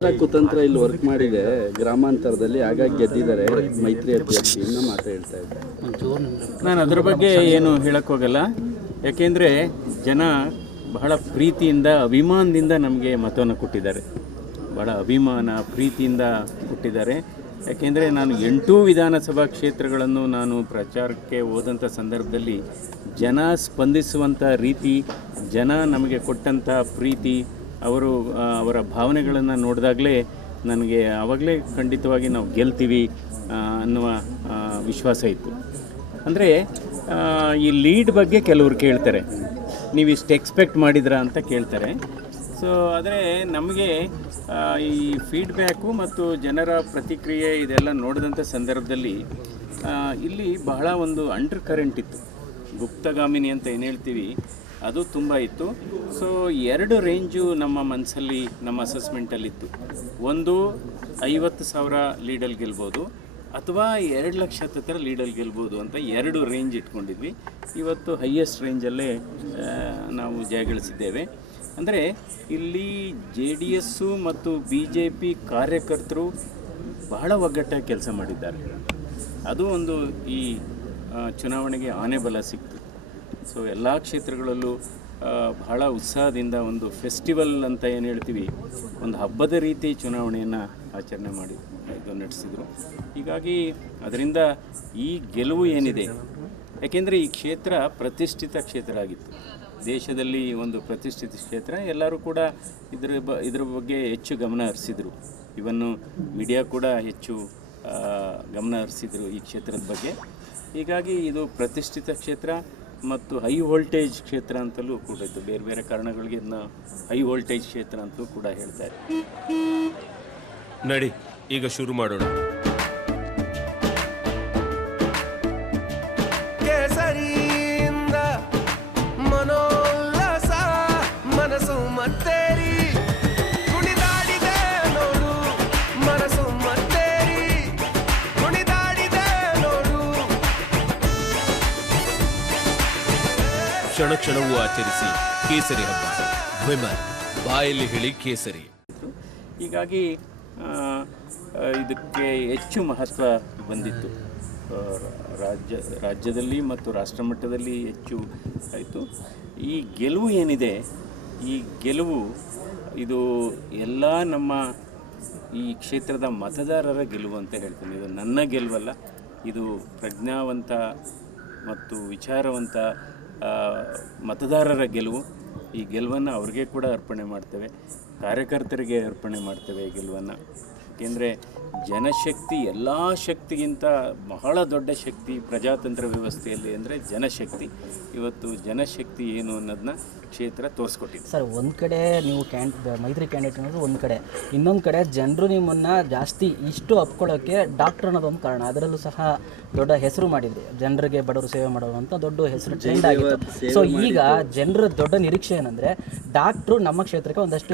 ಕುತಂತ್ರ ಇಲ್ಲಿ ವರ್ಕ್ ಮಾಡಿದೆ ಗ್ರಾಮಾಂತರದಲ್ಲಿ, ಹಾಗಾಗಿ ಗೆದ್ದಿದ್ದಾರೆ ಮೈತ್ರಿ ಅಭ್ಯರ್ಥಿ. ಇನ್ನು ಮಾತು ಹೇಳ್ತಾ ಇದ್ದೆ ನಾನು ಅದ್ರ ಬಗ್ಗೆ ಏನು ಹೇಳೋಕ್ಕೋಗಲ್ಲ. ಯಾಕೆಂದರೆ ಜನ ಬಹಳ ಪ್ರೀತಿಯಿಂದ ಅಭಿಮಾನದಿಂದ ನಮಗೆ ಮತವನ್ನು ಕೊಟ್ಟಿದ್ದಾರೆ. ಬಹಳ ಅಭಿಮಾನ ಪ್ರೀತಿಯಿಂದ ಕೊಟ್ಟಿದ್ದಾರೆ. ಯಾಕೆಂದರೆ ನಾನು 8 ವಿಧಾನಸಭಾ ಕ್ಷೇತ್ರಗಳನ್ನು ನಾನು ಪ್ರಚಾರಕ್ಕೆ ಹೋದಂಥ ಸಂದರ್ಭದಲ್ಲಿ ಜನ ಸ್ಪಂದಿಸುವಂಥ ರೀತಿ, ಜನ ನಮಗೆ ಕೊಟ್ಟಂಥ ಪ್ರೀತಿ, ಅವರ ಭಾವನೆಗಳನ್ನು ನೋಡಿದಾಗಲೇ ನನಗೆ ಆವಾಗಲೇ ಖಂಡಿತವಾಗಿ ನಾವು ಗೆಲ್ತೀವಿ ಅನ್ನುವ ವಿಶ್ವಾಸ ಇತ್ತು. ಅಂದರೆ ಈ ಲೀಡ್ ಬಗ್ಗೆ ಕೆಲವರು ಕೇಳ್ತಾರೆ, ನೀವು ಇಷ್ಟು ಎಕ್ಸ್ಪೆಕ್ಟ್ ಮಾಡಿದ್ರಾ ಅಂತ ಕೇಳ್ತಾರೆ. ಸೊ ಆದರೆ ನಮಗೆ ಈ ಫೀಡ್ಬ್ಯಾಕು ಮತ್ತು ಜನರ ಪ್ರತಿಕ್ರಿಯೆ ಇದೆಲ್ಲ ನೋಡಿದಂಥ ಸಂದರ್ಭದಲ್ಲಿ ಇಲ್ಲಿ ಬಹಳ ಒಂದು ಅಂಡರ್ ಕರೆಂಟ್ ಇತ್ತು, ಗುಪ್ತಗಾಮಿನಿ ಅಂತ ಏನು ಹೇಳ್ತೀವಿ ಅದು ತುಂಬ ಇತ್ತು. ಸೊ 2 ರೇಂಜು ನಮ್ಮ ಮನಸ್ಸಲ್ಲಿ, ನಮ್ಮ ಅಸೆಸ್ಮೆಂಟಲ್ಲಿತ್ತು. ಒಂದು 50,000 ಲೀಡಲ್ಲಿ ಗೆಲ್ಬೋದು ಅಥವಾ 2 ಲಕ್ಷ ಹತ್ತಿರ ಲೀಡಲ್ಲಿ ಗೆಲ್ಬೋದು ಅಂತ 2 ರೇಂಜ್ ಇಟ್ಕೊಂಡಿದ್ವಿ. ಇವತ್ತು ಹೈಯೆಸ್ಟ್ ರೇಂಜಲ್ಲೇ ನಾವು ಜಯಗಳಿಸಿದ್ದೇವೆ. ಅಂದರೆ ಇಲ್ಲಿ JDS ಮತ್ತು BJP ಕಾರ್ಯಕರ್ತರು ಬಹಳ ಒಗ್ಗಟ್ಟಾಗಿ ಕೆಲಸ ಮಾಡಿದ್ದಾರೆ. ಅದು ಒಂದು ಈ ಚುನಾವಣೆಗೆ ಆನೆ ಬಲ ಸಿಕ್ತು. ಸೊ ಎಲ್ಲ ಕ್ಷೇತ್ರಗಳಲ್ಲೂ ಬಹಳ ಉತ್ಸಾಹದಿಂದ ಒಂದು ಫೆಸ್ಟಿವಲ್ ಅಂತ ಏನು ಹೇಳ್ತೀವಿ, ಒಂದು ಹಬ್ಬದ ರೀತಿ ಚುನಾವಣೆಯನ್ನು ಆಚರಣೆ ಮಾಡಿ ನಡೆಸಿದರು. ಹೀಗಾಗಿ ಅದರಿಂದ ಈ ಗೆಲುವು ಏನಿದೆ, ಯಾಕೆಂದರೆ ಈ ಕ್ಷೇತ್ರ ಪ್ರತಿಷ್ಠಿತ ಕ್ಷೇತ್ರ ಆಗಿತ್ತು, ದೇಶದಲ್ಲಿ ಒಂದು ಪ್ರತಿಷ್ಠಿತ ಕ್ಷೇತ್ರ. ಎಲ್ಲರೂ ಕೂಡ ಇದ್ರ ಬಗ್ಗೆ ಹೆಚ್ಚು ಗಮನ ಹರಿಸಿದರು. ಇವನ್ನು ಮೀಡಿಯಾ ಕೂಡ ಹೆಚ್ಚು ಗಮನ ಹರಿಸಿದರು ಈ ಕ್ಷೇತ್ರದ ಬಗ್ಗೆ. ಹೀಗಾಗಿ ಇದು ಪ್ರತಿಷ್ಠಿತ ಕ್ಷೇತ್ರ ಮತ್ತು ಹೈ ವೋಲ್ಟೇಜ್ ಕ್ಷೇತ್ರ ಅಂತಲೂ ಕೂಡ ಇತ್ತು. ಬೇರೆ ಬೇರೆ ಕಾರಣಗಳಿಗೆ ಇದನ್ನ ಹೈ ವೋಲ್ಟೇಜ್ ಕ್ಷೇತ್ರ ಅಂತಲೂ ಕೂಡ ಹೇಳ್ತಾರೆ. ನಡಿ ಈಗ ಶುರು ಮಾಡೋಣ. ಕೇಸರಿಯಿಂದ ಮನೋಲ್ಲಾಸ ಮನಸ್ಸು ಮತ್ತೇರಿ ಕುಣಿದಾಡಿದೆ ನೋಡು, ಮನಸ್ಸು ಮತ್ತೇರಿ ಕುಣಿದಾಡಿದೆ ನೋಡು. ಕ್ಷಣ ಕ್ಷಣವೂ ಆಚರಿಸಿ ಕೇಸರಿ ಹಬ್ಬ. ವಿಮಲ್ ಬಾಯಲ್ಲಿ ಹೇಳಿ ಕೇಸರಿ. ಹೀಗಾಗಿ ಇದಕ್ಕೆ ಹೆಚ್ಚು ಮಹತ್ವ ಬಂದಿತ್ತು. ರಾಜ್ಯದಲ್ಲಿ ಮತ್ತು ರಾಷ್ಟ್ರ ಮಟ್ಟದಲ್ಲಿ ಹೆಚ್ಚು ಆಯಿತು. ಈ ಗೆಲುವು ಏನಿದೆ, ಈ ಗೆಲುವು ಇದು ಎಲ್ಲ ನಮ್ಮ ಈ ಕ್ಷೇತ್ರದ ಮತದಾರರ ಗೆಲುವು ಅಂತ ಹೇಳ್ತೀನಿ. ಇದು ನನ್ನ ಗೆಲುವಲ್ಲ, ಇದು ಪ್ರಜ್ಞಾವಂತ ಮತ್ತು ವಿಚಾರವಂತ ಮತದಾರರ ಗೆಲುವು. ಈ ಗೆಲುವನ್ನು ಅವ್ರಿಗೆ ಕೂಡ ಅರ್ಪಣೆ ಮಾಡ್ತೇವೆ, ಕಾರ್ಯಕರ್ತರಿಗೆ ಅರ್ಪಣೆ ಮಾಡ್ತೇವೆ ಈ ಗೆಲುವನ್ನು. ಏಕೆಂದರೆ ಜನಶಕ್ತಿ ಎಲ್ಲ ಶಕ್ತಿಗಿಂತ ಬಹಳ ದೊಡ್ಡ ಶಕ್ತಿ ಪ್ರಜಾತಂತ್ರ ವ್ಯವಸ್ಥೆಯಲ್ಲಿ ಅಂದರೆ ಜನಶಕ್ತಿ. ಇವತ್ತು ಜನಶಕ್ತಿ ಏನು ಅನ್ನೋದನ್ನ ಕ್ಷೇತ್ರ ತೋರಿಸ್ಕೊಟ್ಟಿದೆ. ಸರ್, ಒಂದು ಕಡೆ ನೀವು ಮೈತ್ರಿ ಕ್ಯಾಂಡಿಡೇಟ್ ಅನ್ನೋದು ಒಂದು ಕಡೆ, ಇನ್ನೊಂದು ಕಡೆ ಜನರು ನಿಮ್ಮನ್ನು ಜಾಸ್ತಿ ಇಷ್ಟು ಅಪ್ಕೊಳ್ಳೋಕ್ಕೆ ಡಾಕ್ಟರ್ ಅನ್ನೋದೊಂದು ಕಾರಣ. ಅದರಲ್ಲೂ ಸಹ ದೊಡ್ಡ ಹೆಸರು ಮಾಡಿದ್ರಿ, ಜನರಿಗೆ ಬಡವರು ಸೇವೆ ಮಾಡೋದು ಅಂತ ದೊಡ್ಡ ಹೆಸರು ಟ್ರೆಂಡ್ ಆಗಿತ್ತು. ಸೊ ಈಗ ಜನರ ದೊಡ್ಡ ನಿರೀಕ್ಷೆ ಏನಂದರೆ ಡಾಕ್ಟ್ರು ನಮ್ಮ ಕ್ಷೇತ್ರಕ್ಕೆ ಒಂದಷ್ಟು